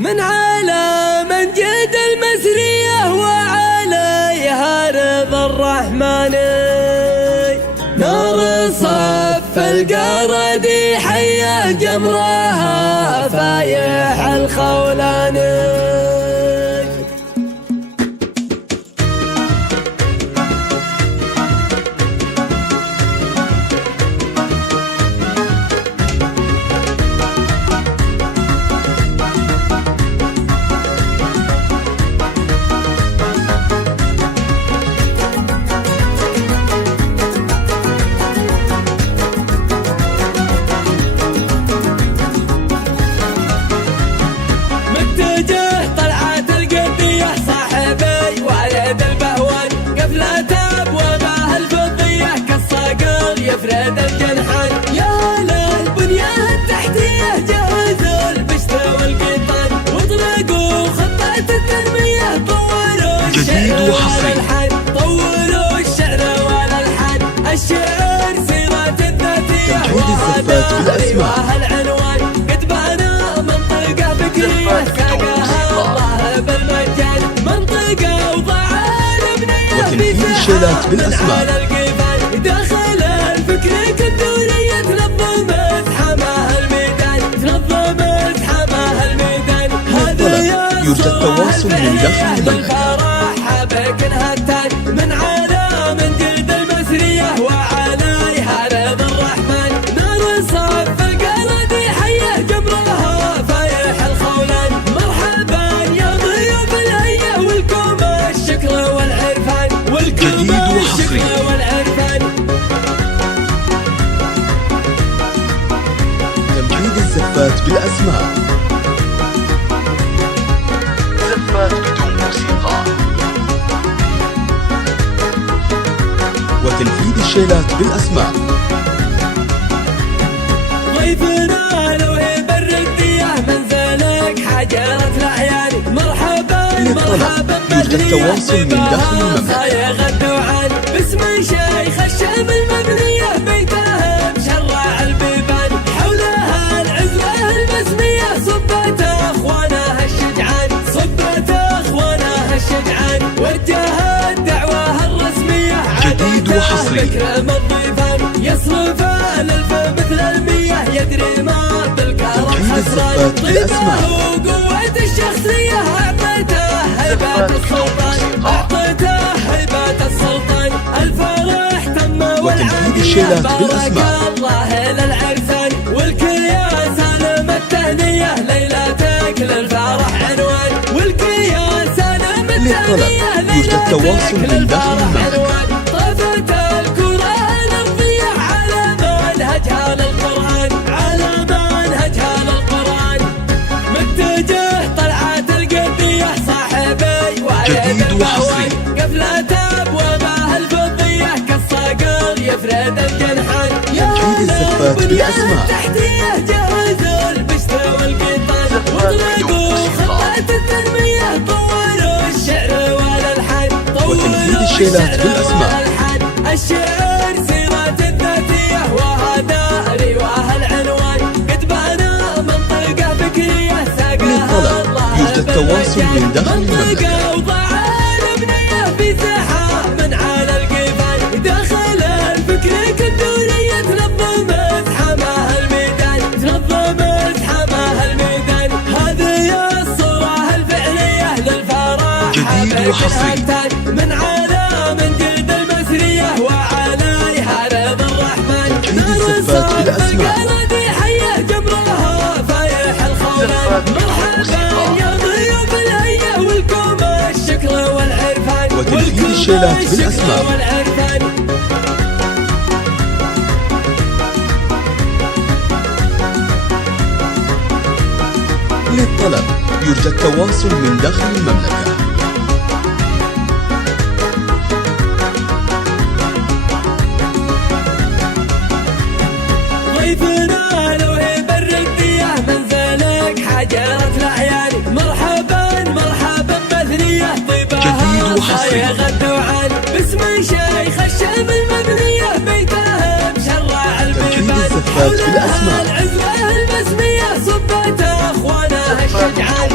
من على منجد المسرية وعليها رضا الرحمن، نار صف القردي حية جمرها فايح الخولان. يفرد الجنحان يا للبنية التحتية جهزوا البشر والقطان، واطلقوا خطة التنمية طوروا الشعر والألحان، طوروا الشعر والألحان. الشعر سيرة الذاتية وهذا رواها العنوان، قد بنى منطقة فكرية ساقاها الله بالمجان، منطقة وضعها الأبنية في ساحة من على القفال. دخل فكرك الدورية تنظم ازحامها الميدان، تنظم ازحامها الميدان. هذا يوجد تواصل من داخل الفرح بك هتان، من على من جلد المسرية وعليها رضا الرحمن، نار صف القردي حية جمرها فايح الخولان. مرحبا يا ضيوف الهية والكم الشكر والعرفان، والكم الشكر والعرفان. زفات بالأسماء، زفات بدون موسيقى، وتنفيذ الشيلات بالأسماء. ضيفنا لو الردية منزلك حجرة الأعيان، مرحبا مرحبا يوجد تواصل من داخل المملكة. باسم شيخ الشام المبنية بيتها مشرع البيبان، حولها العزوة المسمية صبت أخوانها الشجعان، صبت أخوانها الشجعان. وجه الدعوة الرسمية جديد وحصري مكرم الضيفان، يصرف الألف مثل المية يدري ما بالكرم حسران. طيبه وقوة الشخصية أعطيته هيبة السلطان، أعطيته هيبة السلطان. الفرح تم والعافية بارك الله للعرسان، والكل يا سالم التهنية ليلتك للفرح عنوان، والكل يا سالم التهنية ليلتك للفرح عنوان. طفت الكرة الأرضية على منهجها للقرآن، على منهجها للقرآن. متجه طلعت القردية صاحبي جديد وحصري، قفلة أبوابها الفضية كالصقر يفرد الجنحان. تنفيذ الزفات بالأسماء، تحتيه جهزوا البشر والقطان، واطلقوا خطة التنمية طوروا الشعر والألحان، وتنفيذ الشيلات بالأسماء. الشعر سيرة الذاتية وهذا رواها العنوان، قد بنى منطقة فكرية ساقاها الله. يوجد تواصل من داخل المملكة. وضعها الأبنية في ساحة من على القفال. دخل فكرك الدورية تنظم ازحامها الميدان، تنظم ازحامها الميدان. هذه الصورة الفعلية للفرح جديد وحصري، من على من جلد المسرية وعليها رضا الرحمن، نار صف القردي حية جمرها فايح الخولان. مرحبا يا ضيوف الهية والكم الشكر والعرفان، وتنفيذ الشيلات بالأسماء. للطلب يوجد تواصل من داخل المملكة. ضيفنا لو الردية منزلك حجرة الأعيان، مرحبا مرحبا مثنية طيبها صايغ الدوعان. باسم شيخ الشام المبنية بيتها مشرع البيبان، الزفات بالأسماء. العزوة المسمية صبت أخوانها الشجعان،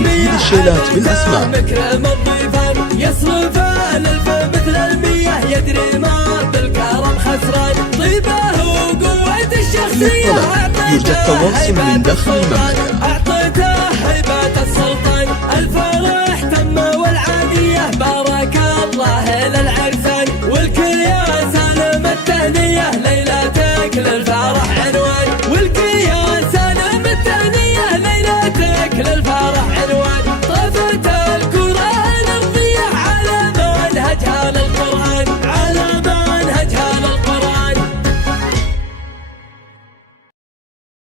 تنفيذ الشيلات بالأسماء. مكرم الضيفان يصرف الألف مثل المياه، يدري ما بالكرم خسران. طيبه وقوة الشخصية للطلب يرجى التواصل من داخل المملكة. أعطيته هيبة